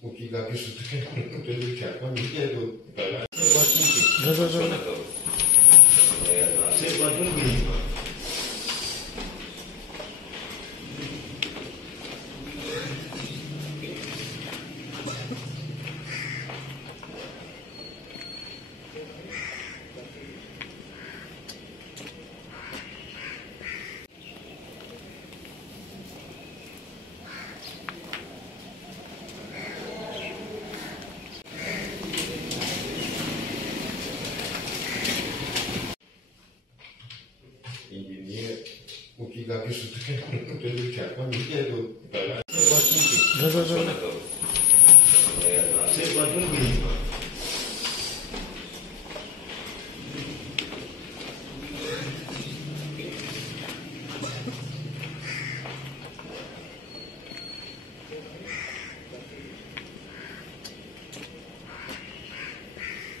O que dá isso tudo que é quando é do cara. Você pode não. O que dá isso tudo que é quando é do cara. Você pode não.